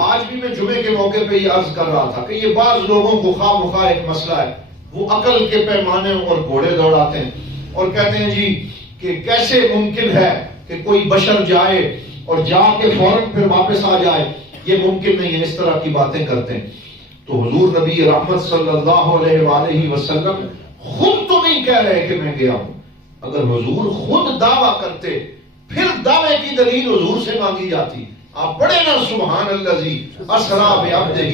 آج بھی میں جمعے کے موقع پہ یہ عرض کر رہا تھا کہ یہ بعض لوگوں کو خواہ مخواہ ایک مسئلہ ہے. وہ عقل کے پیمانے اور گھوڑے دوڑاتے ہیں اور کہتے ہیں جی کہ کیسے ممکن ہے کہ کوئی بشر جائے اور جا کے فوراً پھر واپس آ جائے. یہ ممکن نہیں ہے, اس طرح کی باتیں کرتے ہیں. تو حضور نبی رحمت صلی اللہ علیہ وآلہ وسلم خود تو نہیں کہہ رہے کہ میں گیا ہوں. اگر حضور خود دعویٰ کرتے پھر دعوے کی دلیل حضور سے مانگی جاتی. آپ پڑھے نا سبحان الذی اسریٰ بعبدہ.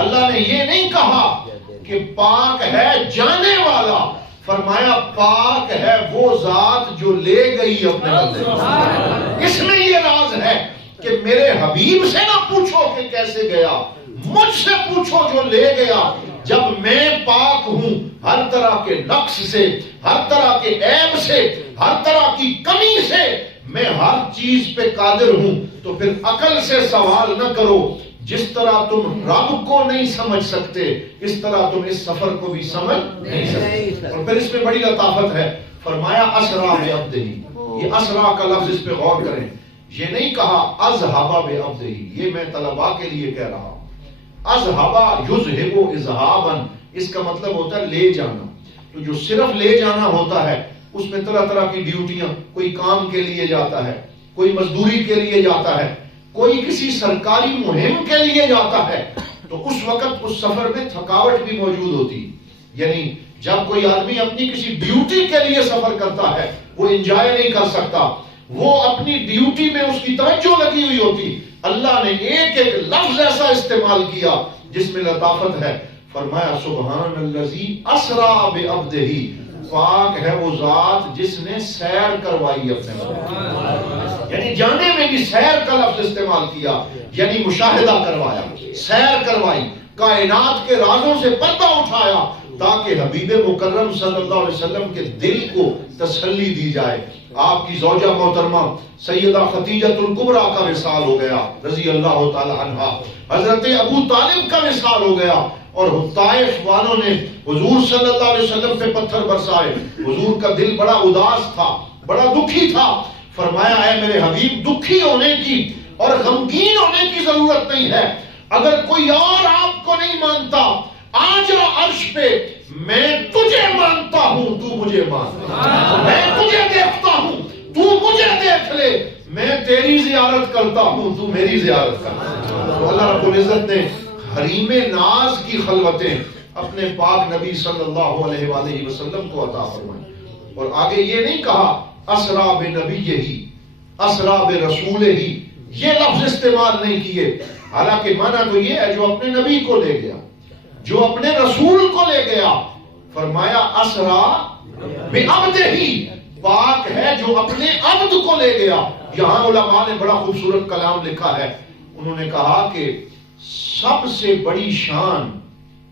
اللہ نے یہ نہیں کہا کہ پاک ہے جانے والا, فرمایا پاک ہے وہ ذات جو لے گئی اپنے بندے. اس میں یہ راز ہے کہ میرے حبیب سے نہ پوچھو کہ کیسے گیا, مجھ سے پوچھو جو لے گیا. جب میں پاک ہوں ہر طرح کے نقص سے, ہر طرح کے عیب سے, ہر طرح کی کمی سے, میں ہر چیز پہ قادر ہوں, تو پھر عقل سے سوال نہ کرو. جس طرح تم رب کو نہیں سمجھ سکتے اس طرح تم اس سفر کو بھی سمجھ نہیں سکتے. اور پھر اس میں بڑی لطافت ہے, فرمایا اسریٰ بعبدہ. یہ اسریٰ کا لفظ اس پہ غور کریں, یہ نہیں کہا اذھب بعبدہ. یہ میں طلباء کے لیے کہہ رہا ہوں. اذھب یذھب اذھابا, اس کا مطلب ہوتا ہے لے جانا. تو جو صرف لے جانا ہوتا ہے اس میں طرح طرح کی ڈیوٹیاں, کوئی کام کے لیے جاتا ہے, کوئی مزدوری کے لیے جاتا ہے, کوئی کسی سرکاری مہم کے لیے جاتا ہے. تو اس وقت اس سفر میں تھکاوٹ بھی موجود ہوتی. یعنی جب کوئی آدمی اپنی کسی ڈیوٹی کے لیے سفر کرتا ہے وہ انجوائے نہیں کر سکتا, وہ اپنی ڈیوٹی میں اس کی توجہ لگی ہوئی ہوتی. اللہ نے ایک ایک لفظ ایسا استعمال کیا جس میں لطافت ہے. فرمایا سبحان الذی اسریٰ بعبدہ, پاک ہے وہ ذات جس نے سیر کروائی اپنے بندے. یعنی جانے میں بھی سیر کا لفظ استعمال کیا, یعنی مشاہدہ کروایا, سیر کروائی, کائنات کے رازوں سے پردہ اٹھایا تاکہ حبیب مکرم صلی اللہ علیہ وسلم کے دل کو تسلی دی جائے. آپ کی زوجہ محترمہ سیدہ خدیجۃ الکبریٰ کا وصال ہو گیا رضی اللہ تعالی عنہا. حضرت ابو طالب کا وصال ہو گیا اور طائف والوں نے حضور صلی اللہ علیہ وسلم پہ پتھر برسائے. حضور کا دل بڑا اداس تھا, بڑا دکھی تھا. فرمایا اے میرے حبیب دکھی ہونے کی اور غمگین ہونے کی ضرورت نہیں ہے. اگر کوئی اور آپ کو نہیں مانتا آ جا عرش پہ, میں تجھے مانتا ہوں تو مجھے مان, میں تجھے دیکھتا ہوں تو مجھے دیکھ لے, میں تیری زیارت کرتا ہوں تو میری زیارت کر. تو اللہ رب العزت نے حریم ناز کی خلوتیں اپنے پاک نبی صلی اللہ علیہ وآلہ وسلم کو عطا فرمائیں. اور آگے یہ نہیں کہا اسرا بنبیہ اسرا برسولہ، یہ لفظ استعمال نہیں کیے، حالانکہ معنی تو یہ ہے جو اپنے نبی کو لے گیا، جو اپنے رسول کو لے گیا۔ فرمایا اسرا بعبدہ، پاک ہے جو اپنے عبد کو لے گیا۔ یہاں علماء نے بڑا خوبصورت کلام لکھا ہے، انہوں نے کہا کہ سب سے بڑی شان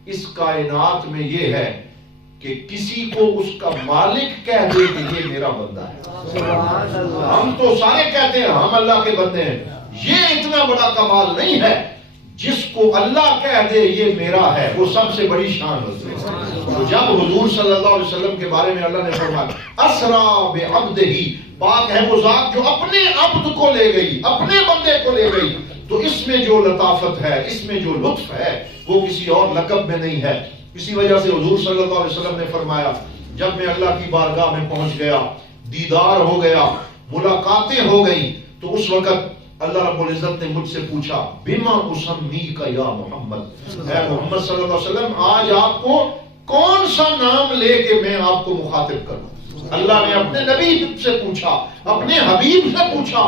اس کائنات میں یہ ہے کہ کسی کو اس کا مالک کہہ دے کہ یہ میرا بندہ ہے۔ ہم تو سارے کہتے ہیں ہم اللہ کے بندے ہیں، یہ اتنا بڑا کمال نہیں ہے۔ جس کو اللہ کہہ دے یہ میرا ہے، وہ سب سے بڑی شان ہوتی ہے۔ تو جب حضور صلی اللہ علیہ وسلم کے بارے میں اللہ نے فرمایا اسرا بعبدہ، پاک ہے وہ ذات جو اپنے عبد کو لے گئی، اپنے بندے کو لے گئی، تو اس میں جو لطافت ہے، اس میں جو لطف ہے، وہ کسی اور لقب میں نہیں ہے۔ اسی وجہ سے حضور صلی اللہ علیہ وسلم نے فرمایا جب میں اللہ کی بارگاہ میں پہنچ گیا، دیدار ہو گیا، ملاقاتیں ہو گئیں، تو اس وقت اللہ رب العزت نے مجھ سے پوچھا بما اسمیک یا محمد، اے محمد صلی اللہ علیہ وسلم آج آپ کو کون سا نام لے کے میں آپ کو مخاطب کروں؟ اللہ نے اپنے نبی سے پوچھا، اپنے حبیب سے پوچھا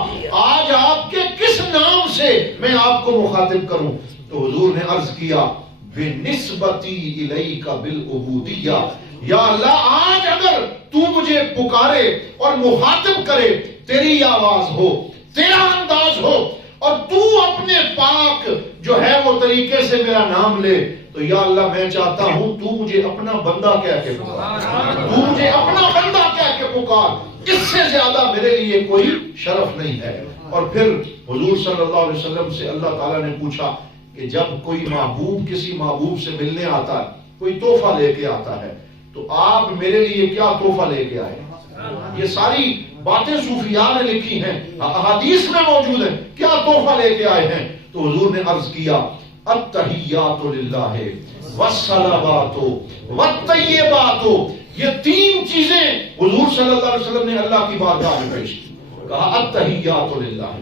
آج آپ کے کس نام سے میں آپ کو مخاطب کروں؟ تو حضور نے عرض کیا بنسبتی الیک بالعبودیہ، یا اللہ آج اگر تو مجھے پکارے اور مخاطب کرے، تیری آواز ہو، تیرا انداز ہو، اور تو اپنے پاک جو ہے وہ طریقے سے میرا نام لے، تو یا اللہ میں چاہتا ہوں تو مجھے اپنا بندہ کہہ کے پکار، تو مجھے اپنا بندہ کہہ کے پکار، اس سے زیادہ میرے لیے کوئی شرف نہیں ہے۔ اور پھر حضور صلی اللہ علیہ وسلم سے اللہ تعالیٰ نے پوچھا کہ جب کوئی محبوب کسی محبوب سے ملنے آتا ہے، کوئی تحفہ لے کے آتا ہے، تو آپ میرے لیے کیا تحفہ لے کے آئے؟ یہ ساری باتیں صوفیاء نے لکھی ہیں، احادیث میں موجود ہیں، کیا تحفہ لے کے آئے ہیں؟ تو حضور نے عرض کیا التحیات للہ والصلوات والطیبات، یہ تین چیزیں حضور صلی اللہ علیہ وسلم نے اللہ کی بارگاہ میں پیش کی۔ کہا التحیات للہ،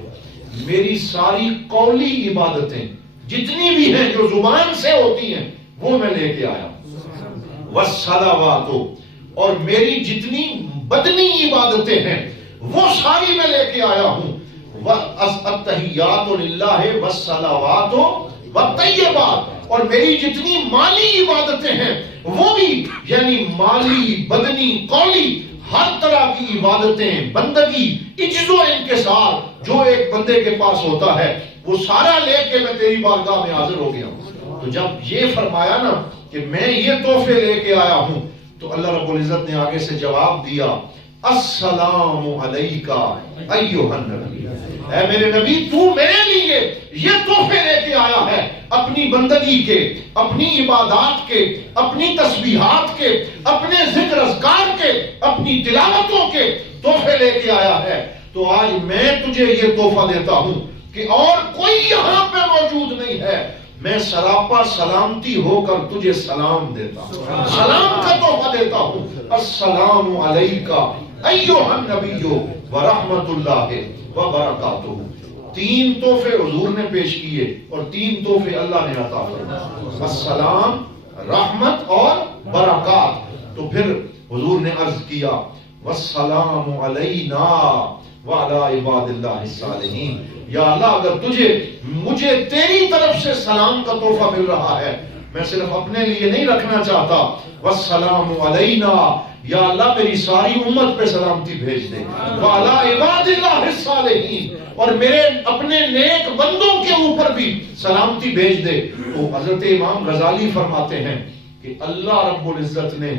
میری ساری قولی عبادتیں جتنی بھی ہیں جو زبان سے ہوتی ہیں وہ میں لے کے آیا ہوں، والصلوات، اور میری جتنی بدنی عبادتیں ہیں وہ ساری میں لے کے آیا ہوں، التحیات للہ والصلوات والطیبات، اور میری جتنی مالی عبادتیں ہیں وہ بھی، یعنی مالی، بدنی، قولی، ہر طرح کی عبادتیں، بندگی، عجز و انکسار جو ایک بندے کے پاس ہوتا ہے وہ سارا لے کے میں تیری بارگاہ میں حاضر ہو گیا ہوں۔ تو جب یہ فرمایا نا کہ میں یہ تحفے لے کے آیا ہوں، تو اللہ رب العزت نے آگے سے جواب دیا السلام علیکہ ایھا النبی، اے میرے نبی تو میرے لیے یہ تحفے لے کے آیا ہے، اپنی بندگی کے، اپنی عبادات کے، اپنی تسبیحات کے، اپنے ذکر اذکار کے، اپنی تلاوتوں کے تحفے لے کے آیا ہے۔ تو آج میں تجھے یہ تحفہ دیتا ہوں کہ اور کوئی یہاں پہ موجود نہیں ہے، میں سراپا سلامتی ہو کر تجھے سلام دیتا ہوں، سلام کا تحفہ دیتا ہوں۔ السلام علیکہ ایھا النبی ورحمۃ اللہ وبرکاتہ۔ تین تحفے حضور نے پیش کیے اور تین تحفے اللہ نے عطا فرمائے، السلام، رحمت اور برکات۔ تو پھر حضور نے عرض کیا والسلام علینا وعلی عباد اللہ الصالحین، یا اللہ اگر مجھے تیری طرف سے سلام کا تحفہ مل رہا ہے، میں صرف اپنے لیے نہیں رکھنا چاہتا، والسلام علینا، یا اللہ میری ساری امت پہ سلامتی بھیج دے، وعلی عباد اللہ الصالحین، اور میرے اپنے نیک بندوں کے اوپر بھی سلامتی بھیج دے۔ تو حضرت امام غزالی فرماتے ہیں کہ اللہ رب العزت نے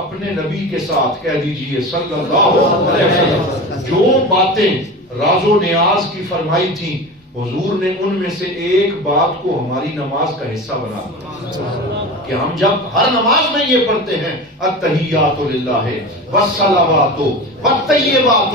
اپنے نبی کے ساتھ، کہہ دیجئے صلی اللہ علیہ وسلم، جو باتیں راز و نیاز کی فرمائی تھی، حضور نے ان میں سے ایک بات کو ہماری نماز کا حصہ بنا دیا کہ ہم جب ہر نماز میں یہ پڑھتے ہیں التحیات للہ والصلوات والطیبات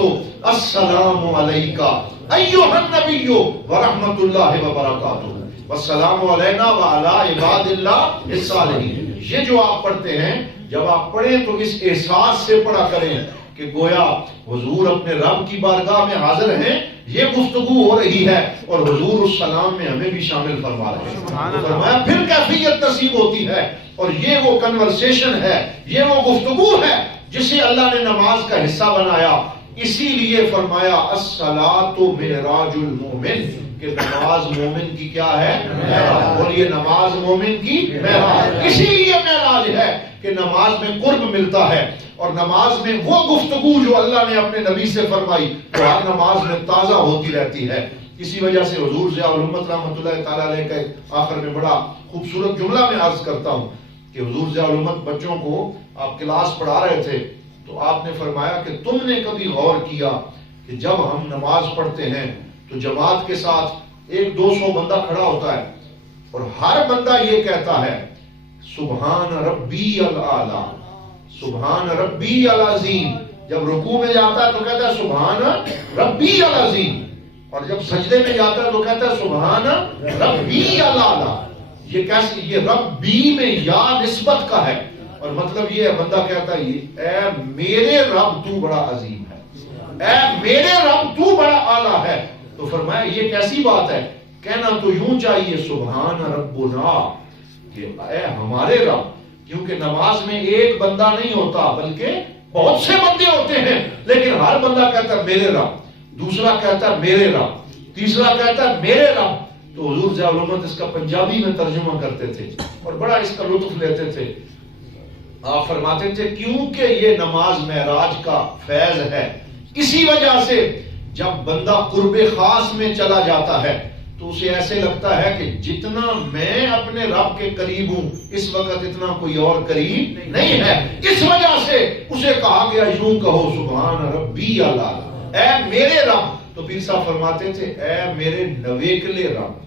السلام علیکہ ایھا النبی ورحمۃ اللہ وبرکاتہ والسلام علینا وعلی عباد اللہ الصالحین۔ یہ جو آپ پڑھتے ہیں، جب آپ پڑھیں تو اس احساس سے پڑھا کریں کہ گویا حضور اپنے رب کی بارگاہ میں حاضر ہیں، یہ گفتگو ہو رہی ہے اور حضور اس سلام میں ہمیں بھی شامل فرما رہے ہیں۔ فرمایا پھر کیفیت نصیب ہوتی ہے، اور یہ وہ کنورسیشن ہے، یہ وہ گفتگو ہے جسے اللہ نے نماز کا حصہ بنایا. اسی لیے فرمایا الصلاۃ معراج المومن کہ نماز مومن کی کیا ہے؟ معراج. بولیے نماز مومن کی معراج. اسی لیے معراج ہے کہ نماز میں قرب ملتا ہے اور نماز میں وہ گفتگو جو اللہ نے اپنے نبی سے فرمائی وہ ہر نماز میں تازہ ہوتی رہتی ہے. اسی وجہ سے حضور ضیاء الامت رحمۃ اللہ تعالیٰ علیہ کا آخر میں بڑا خوبصورت جملہ میں عرض کرتا ہوں کہ حضور ضیاء الامت بچوں کو آپ کلاس پڑھا رہے تھے تو آپ نے فرمایا کہ تم نے کبھی غور کیا کہ جب ہم نماز پڑھتے ہیں تو جماعت کے ساتھ 100-200 بندہ کھڑا ہوتا ہے اور ہر بندہ یہ کہتا ہے سبحان ربی الاعلی، سبحان ربی العظیم. جب رکوع میں جاتا ہے تو کہتا ہے سبحان ربی العظیم، اور جب سجدے میں جاتا ہے تو کہتا ہے سبحان ربی الاعلی. یہ کیسے؟ یہ ربی میں یا نسبت کا ہے اور مطلب یہ ہے بندہ کہتا ہے اے میرے رب تو بڑا عظیم ہے، اے میرے رب تو بڑا اعلیٰ ہے. تو فرمایا یہ کیسی بات ہے؟ کہنا تو یوں چاہیے سبحان ربنا کہ اے ہمارے رب، کیونکہ نماز میں ایک بندہ نہیں ہوتا بلکہ بہت سے بندے ہوتے ہیں، لیکن ہر بندہ کہتا ہے میرے رب، دوسرا کہتا ہے میرے رب، تیسرا کہتا ہے میرے رب. تو حضور ضیاء الامت اس کا پنجابی میں ترجمہ کرتے تھے اور بڑا اس کا لطف لیتے تھے. آپ فرماتے تھے کیونکہ یہ نماز معراج کا فیض ہے، اسی وجہ سے جب بندہ قرب خاص میں چلا جاتا ہے تو اسے ایسے لگتا ہے کہ جتنا میں اپنے رب کے قریب ہوں اس وقت اتنا کوئی اور قریب نہیں ہے. اس وجہ سے اسے کہا گیا یوں کہو سبحان ربی الاعلی، اے میرے رب. تو پیر صاحب فرماتے تھے اے میرے نویکلے رب.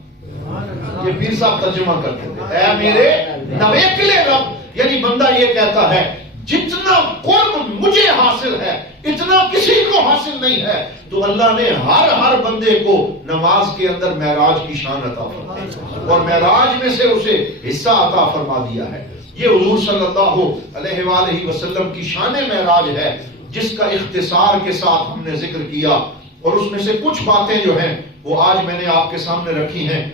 یہ پیر صاحب ترجمہ کرتے تھے اے میرے نویکلے رب، یعنی بندہ یہ کہتا ہے جتنا قرب مجھے حاصل ہے اتنا کسی کو حاصل نہیں ہے. تو اللہ نے ہر بندے کو نماز کے اندر معراج کی شان عطا فرمائی اور معراج میں سے اسے حصہ عطا فرما دیا ہے. یہ حضور صلی اللہ علیہ وآلہ وسلم کی شان معراج ہے جس کا اختصار کے ساتھ ہم نے ذکر کیا اور اس میں سے کچھ باتیں جو ہیں وہ آج میں نے آپ کے سامنے رکھی ہیں.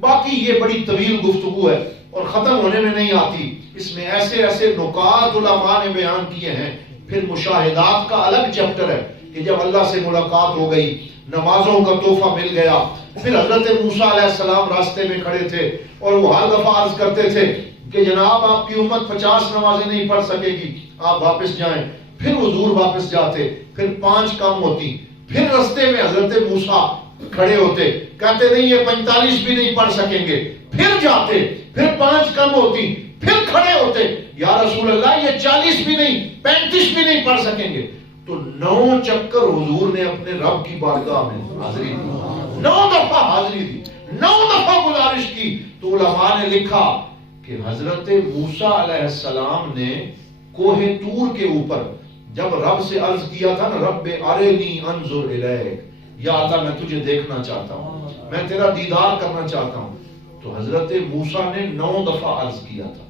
باقی یہ بڑی طویل گفتگو ہے اور ختم ہونے میں نہیں آتی. اس میں ایسے ایسے نکات علماء نے بیان کیے ہیں. پھر مشاہدات کا الگ چیپٹر ہے کہ جب اللہ سے ملاقات ہو گئی، نمازوں کا تحفہ مل گیا. پھر حضرت موسیٰ علیہ السلام راستے میں کھڑے تھے اور وہ ہر دفعہ عرض کرتے تھے کہ جناب آپ کی امت 50 نمازیں نہیں پڑھ سکے گی، آپ واپس جائیں. پھر حضور واپس جاتے، پھر 5 کم ہوتی. پھر رستے میں حضرت موسیٰ کھڑے ہوتے، کہتے نہیں یہ 45 بھی نہیں پڑھ سکیں گے. پھر جاتے، پھر 5 کم ہوتی، پھر کھڑے ہوتے یا رسول اللہ یہ 40 بھی نہیں 35 بھی نہیں پڑھ سکیں گے. تو 9 چکر حضور نے اپنے رب کی بارگاہ میں حاضری دی، 9 دفعہ حاضری دی، 9 دفعہ گزارش کی. تو علماء نے لکھا کہ حضرت موسیٰ علیہ السلام نے کوہ طور کے اوپر جب رب سے عرض کیا تھا نا رب ارنی انظر الیک، یا اللہ میں تجھے دیکھنا چاہتا ہوں، میں تیرا دیدار کرنا چاہتا ہوں. تو حضرت موسیٰ نے 9 دفعہ عرض کیا تھا.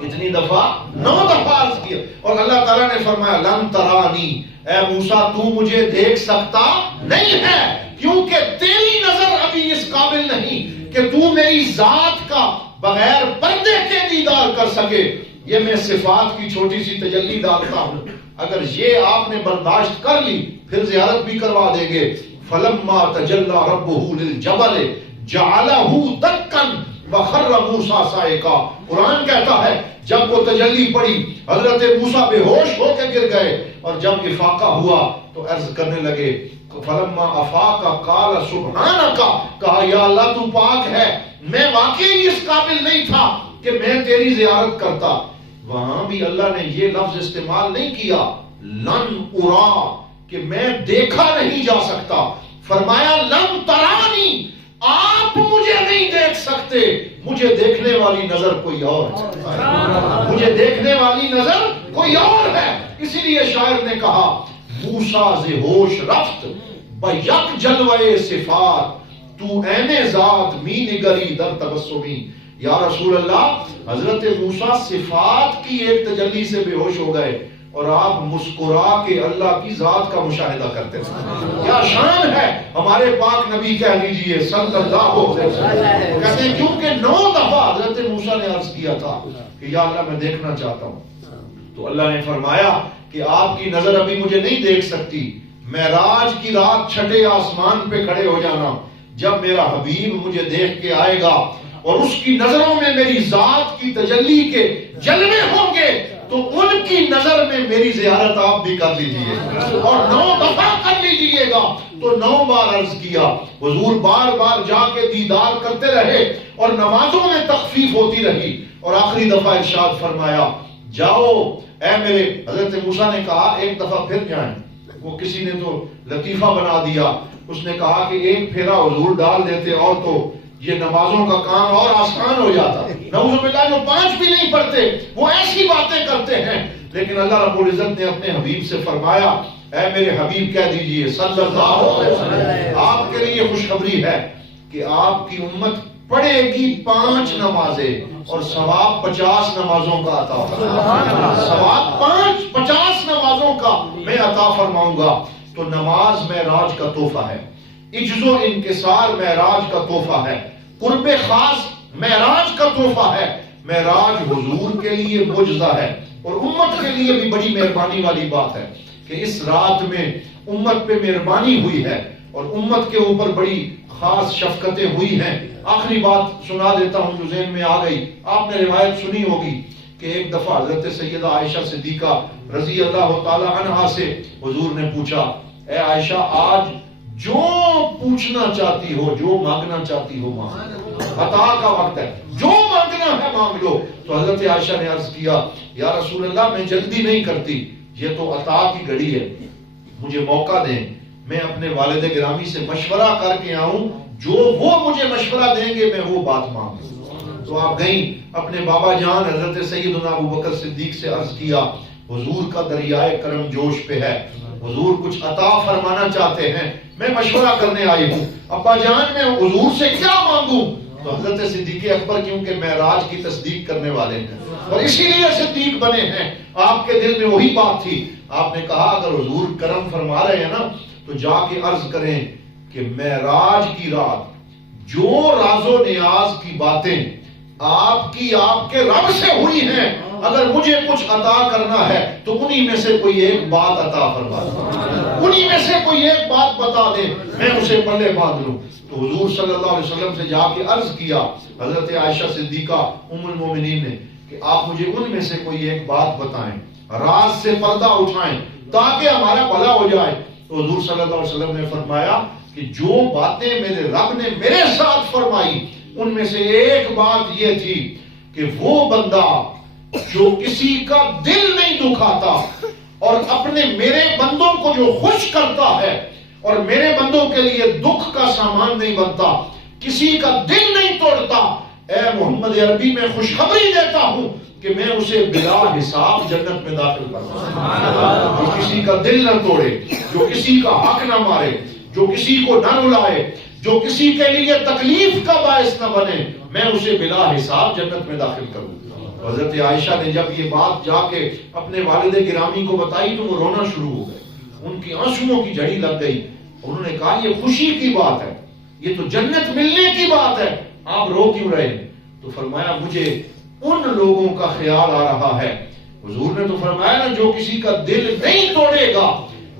کتنی دفعہ؟ 9 دفعہ عرض کیا. اور اللہ تعالیٰ نے فرمایا لن ترانی، اے موسیٰ تو مجھے دیکھ سکتا نہیں ہے کیونکہ تیری نظر ابھی اس قابل نہیں کہ تو میری ذات کا بغیر پردے کے دیدار کر سکے. یہ میں صفات کی چھوٹی سی تجلی ڈالتا ہوں، اگر یہ آپ نے برداشت کر لی پھر زیارت بھی کروا دیں گے. فلما تجلی ربہ للجبل جعلہ دکن وخر موسیٰ صعقا. قرآن کہتا ہے جب وہ تجلی پڑی حضرت موسیٰ بے ہوش ہو کے گر گئے اور جب افاقہ ہوا تو عرض کرنے لگے فلما افاق قال سبحانک، کہا یا اللہ تو پاک ہے، میں واقعی اس قابل نہیں تھا کہ میں تیری زیارت کرتا. وہاں بھی اللہ نے یہ لفظ استعمال نہیں کیا لن ارا کہ میں دیکھا نہیں جا سکتا، فرمایا لن ترانی، آپ مجھے نہیں دیکھ سکتے، مجھے دیکھنے والی نظر کوئی اور ہے، مجھے دیکھنے والی نظر کوئی اور ہے. اسی لیے شاعر نے کہا موسیٰ ز ہوش رفت بیک جلوے صفات تو عین ذات می نگری در تبسمی. یا رسول اللہ حضرت موسیٰ صفات کی ایک تجلی سے بے ہوش ہو گئے اور آپ مسکرا کے اللہ کی ذات کا مشاہدہ کرتے تھے. کیا شان ہے ہمارے پاک نبی، کہہ لیجئے صلی اللہ علیہ وسلم. کہتے ہیں کیونکہ 9 دفعہ حضرت موسیٰ نے عرض کیا تھا کہ یا اللہ میں دیکھنا چاہتا ہوں. تو اللہ نے فرمایا کہ آپ کی نظر ابھی مجھے نہیں دیکھ سکتی، معراج کی رات چھٹے آسمان پہ کھڑے ہو جانا، جب میرا حبیب مجھے دیکھ کے آئے گا اور اس کی نظروں میں میری ذات کی تجلی کے جلوے ہوں گے تو ان کی نظر میں میری زیارت آپ بھی کر لیجئے اور 9 دفعہ کر لیجئے گا۔ تو 9 بار عرض کیا، حضور بار بار جا کے دیدار کرتے رہے اور نمازوں میں تخفیف ہوتی رہی، اور آخری دفعہ ارشاد فرمایا جاؤ اے میرے، حضرت موسیٰ نے کہا ایک دفعہ پھر جائیں، وہ کسی نے تو لطیفہ بنا دیا، اس نے کہا کہ ایک پھیرا حضور ڈال دیتے اور تو یہ نمازوں کا کام اور آسان ہو جاتا۔ نعوذ باللہ، جو 5 بھی نہیں پڑھتے وہ ایسی باتیں کرتے ہیں، لیکن اللہ رب العزت نے اپنے حبیب سے فرمایا اے میرے حبیب کہہ دیجئے صلی اللہ علیہ وسلم، آپ کے لیے خوشخبری ہے کہ آپ کی امت پڑھے گی 5 نمازیں اور ثواب 50 نمازوں کا عطا فرماؤں، ثواب 50 نمازوں کا میں عطا فرماؤں گا۔ تو نماز معراج کا تحفہ ہے، عجز و انکسار معراج کا تحفہ ہے، قرب خاص معراج کا تحفہ ہے۔ معراج حضور کے لیے معجزہ ہے اور امت کے لیے بھی بڑی مہربانی والی بات ہے کہ اس رات میں امت پہ مہربانی ہوئی ہے اور امت کے اوپر بڑی خاص شفقتیں ہوئی ہیں۔ آخری بات سنا دیتا ہوں جو ذہن میں آ گئی، آپ نے روایت سنی ہوگی کہ ایک دفعہ حضرت سیدہ عائشہ صدیقہ رضی اللہ تعالی عنہا سے حضور نے پوچھا اے عائشہ آج جو پوچھنا چاہتی ہو، جو مانگنا چاہتی ہو مانگ، عطا کا وقت ہے، جو مانگنا ہے مانگ لو۔ تو حضرت عائشہ نے عرض کیا یا رسول اللہ میں جلدی نہیں کرتی، یہ تو عطا کی گھڑی ہے، مجھے موقع دیں، میں اپنے والد گرامی سے مشورہ کر کے آؤں، جو وہ مجھے مشورہ دیں گے میں وہ بات مانگوں۔ تو آپ گئیں، اپنے بابا جان حضرت سیدنا ابو بکر صدیق سے عرض کیا حضور کا دریائے کرم جوش پہ ہے، حضور کچھ عطا فرمانا چاہتے ہیں، میں مشورہ کرنے آئی ہوں، ابا جان میں حضور سے کیا مانگوں؟ تو حضرت صدیق اکبر کیونکہ معراج کی تصدیق کرنے والے ہیں اور اسی لیے صدیق بنے ہیں، آپ کے دل میں وہی بات تھی، آپ نے کہا اگر حضور کرم فرما رہے ہیں نا تو جا کے عرض کریں کہ معراج کی رات جو راز و نیاز کی باتیں آپ کے رب سے ہوئی ہیں، اگر مجھے کچھ عطا کرنا ہے تو انہی میں سے کوئی ایک بات عطا فرما دیں، انہی میں سے کوئی ایک بات بتا دیں، میں اسے پلے باندھ لوں۔ تو حضور صلی اللہ علیہ وسلم سے جا کے عرض کیا حضرت عائشہ صدیقہ ام المومنین نے کہ آپ مجھے ان میں سے کوئی ایک بات بتائیں، راز سے پردہ اٹھائیں تاکہ ہمارا بھلا ہو جائے۔ تو حضور صلی اللہ علیہ وسلم نے فرمایا کہ جو باتیں میرے رب نے میرے ساتھ فرمائی ان میں سے ایک بات یہ تھی کہ وہ بندہ جو کسی کا دل نہیں دکھاتا اور اپنے میرے بندوں کو جو خوش کرتا ہے اور میرے بندوں کے لیے دکھ کا سامان نہیں بنتا، کسی کا دل نہیں توڑتا، اے محمد عربی میں خوشخبری دیتا ہوں کہ میں اسے بلا حساب جنت میں داخل کروں۔ جو کسی کا دل نہ توڑے، جو کسی کا حق نہ مارے، جو کسی کو نہ رلائے، جو کسی کے لیے تکلیف کا باعث نہ بنے، میں اسے بلا حساب جنت میں داخل کروں۔ حضرت عائشہ نے جب یہ بات جا کے اپنے والد گرامی کو بتائی تو وہ رونا شروع ہو گئے، ان کی آنسوؤں کی جھڑی لگ گئی، انہوں نے کہا یہ خوشی کی بات ہے، یہ تو جنت ملنے کی بات ہے، آپ رو کیوں رہے ہیں؟ تو فرمایا مجھے ان لوگوں کا خیال آ رہا ہے، حضور نے تو فرمایا نا جو کسی کا دل نہیں توڑے گا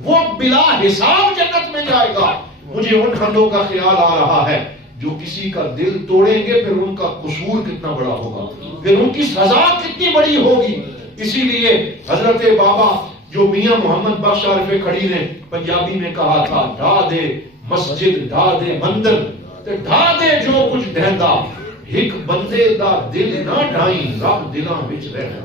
وہ بلا حساب جنت میں جائے گا، مجھے ان بندوں کا خیال آ رہا ہے جو کسی کا دل توڑیں گے، پھر ان کا قصور کتنا بڑا ہوگا، پھر ان کی سزا کتنی بڑی ہوگی۔ اسی لیے حضرت بابا جو میاں محمد بخش عارف کھڑی نے پنجابی میں کہا تھا ڈھا دے مسجد ڈھا دے مندر تے ڈھا دے جو کچھ دہندا، ایک بندے دا دل نہ ڈھائیں رب دلاں وچ رہنا۔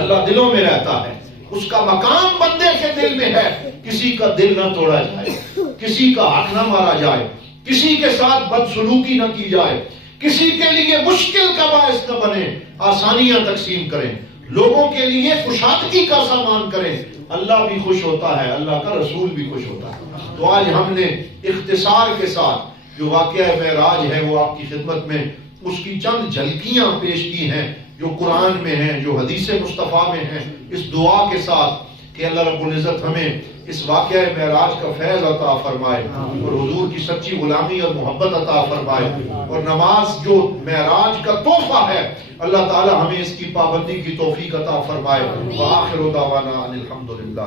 اللہ دلوں میں رہتا ہے، اس کا مقام بندے کے دل میں ہے، کسی کا دل نہ توڑا جائے، کسی کا حق نہ مارا جائے، کسی کے ساتھ بدسلوکی نہ کی جائے، کسی کے لیے مشکل کا باعث نہ بنے، آسانیاں تقسیم کریں، لوگوں کے لیے خوشادگی کا سامان کریں، اللہ بھی خوش ہوتا ہے، اللہ کا رسول بھی خوش ہوتا ہے۔ تو آج ہم نے اختصار کے ساتھ جو واقعہ معراج ہے وہ آپ کی خدمت میں اس کی چند جھلکیاں پیش کی ہیں جو قرآن میں ہیں، جو حدیث مصطفیٰ میں ہیں، اس دعا کے ساتھ کہ اللہ رب العزت ہمیں اس واقعہ معراج کا فیض عطا فرمائے اور حضور کی سچی غلامی اور محبت عطا فرمائے، اور نماز جو معراج کا تحفہ ہے اللہ تعالی ہمیں اس کی پابندی کی توفیق عطا فرمائے۔ وآخر دعوانا ان الحمد للہ۔